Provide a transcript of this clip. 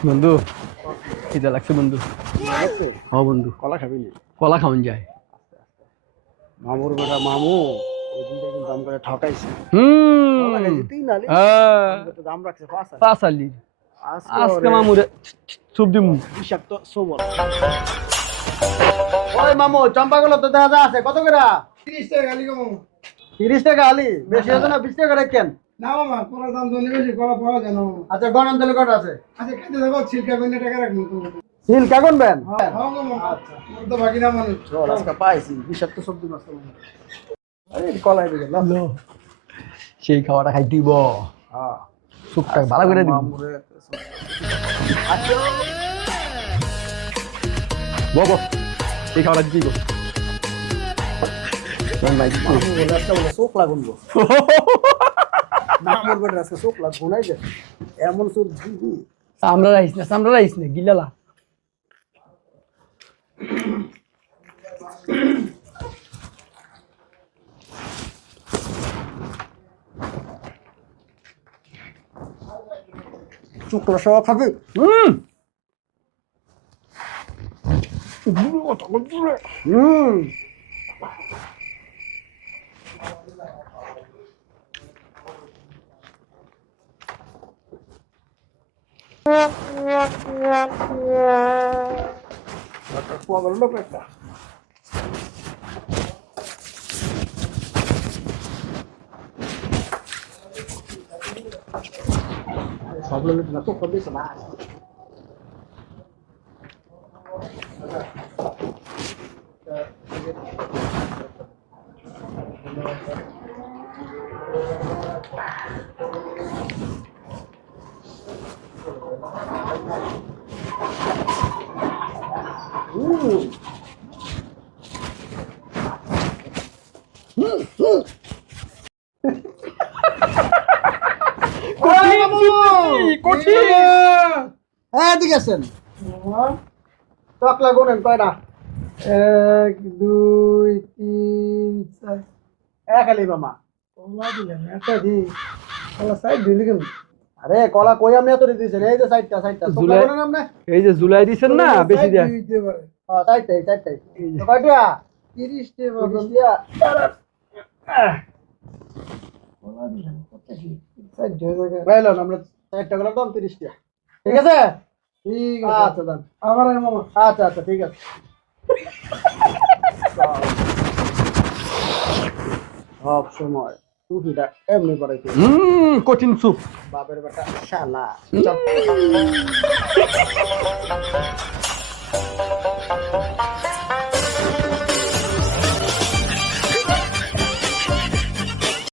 বন্ধু খিদে লাগছে বন্ধু। হ্যাঁ বন্ধু, কলা খাবি নি? কলা খাওয়ান যায়। মামুর বেটা মামু ওই দিনটা কিন্তু দাম করে ঠকাইছে। কলা হুম, খাইছে 3 আলি, হ্যাঁ, তো দাম রাখছে 5 আলি। পাঁচ আলি। আজকে ওরে মামুরে চুপ দিমু। বিষাক্ত সবল। ওই মামু চম্পাগুলো তো দেখা আছে কত করে? 30 টাকা খালি কম। 30 টাকা আলি, বেশি হতো না? 20 টাকা রাখেন। না মামা, কলার দাম তো বেশি, কলা পাওয়া যায় না মামা। আচ্ছা গণন তাহলে কত আছে? আচ্ছা খেতে থাকো, ছিলকা কইলে টাকা রাখবো তো। সিল কাগন বেন। হ্যাঁ মামা, আচ্ছা ওর তো বাকি না মানুষ। চল আজকে পাইছি বিষাক্ত সবজি মাছ। আরে কলাই দিকে না। লো, সেই খাওয়াটা খাই দিব। হ্যাঁ সুপটা ভালো করে দিব। মামুরে আচ্ছা বব, এই খাওয়াটা কি গো? মামু বলে আজকে বলে চোখ লাগুন গো। মামুর বেটা আজকে চোখ লাগুন নাই যে এমন চোখ দিবি। সামরা রাইস না গিলালা। চোখটা সব খাবি। হুম, হুম পাগল লোক একটা। সব লোক না তো কবে না। কঠিন। হ্যাঁ ঠিক আছেন। চক লাগুন কয়টা? 1 2 3 4 এক আলি মামা। কলা দিলাম একটা দি। কলা সাইড দিলি কেন? আরে কলা কই আপনি এত দিয়েছেন? এই যে সাইডটা চক জুলাই- লাগুন আপনি। এই যে জুলাই দিছেন না, বেশি দেয়। দিতে পারে। হ্যাঁ চারটাই তো কয়টা? 30 টাকা 30 দিয়া। কলা দিলাম কত কি? সাইড জায়গা। রাইলাম আমরা চারটা গেলাম দাম 30 টাকা। ঠিক আছে? ঠিক আছে। আচ্ছা দাম। আবার আয় মামা। আচ্ছা ঠিক আছে। সব সময় টুপিটা এমনি পড়াইতে হুম, কঠিন সুপ। বাপের বেটা শালা। চল।